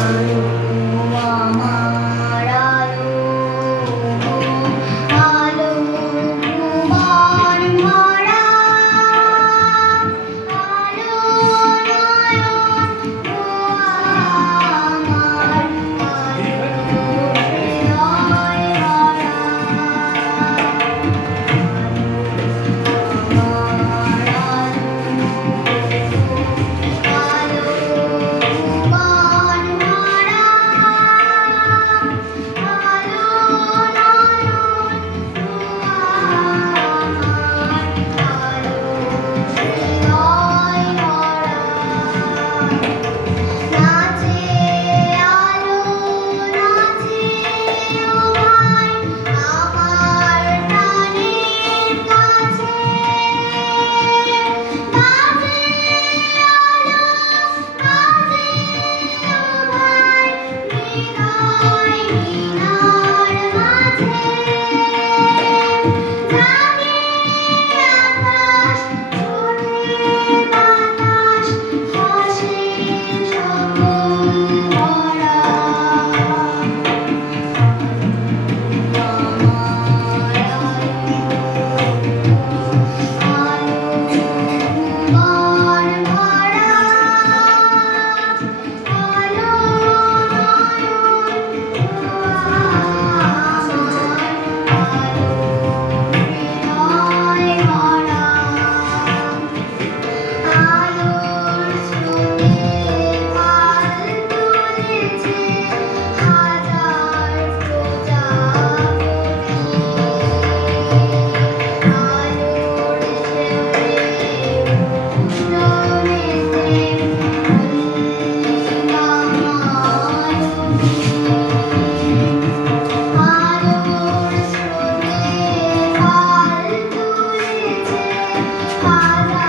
Bye. Father.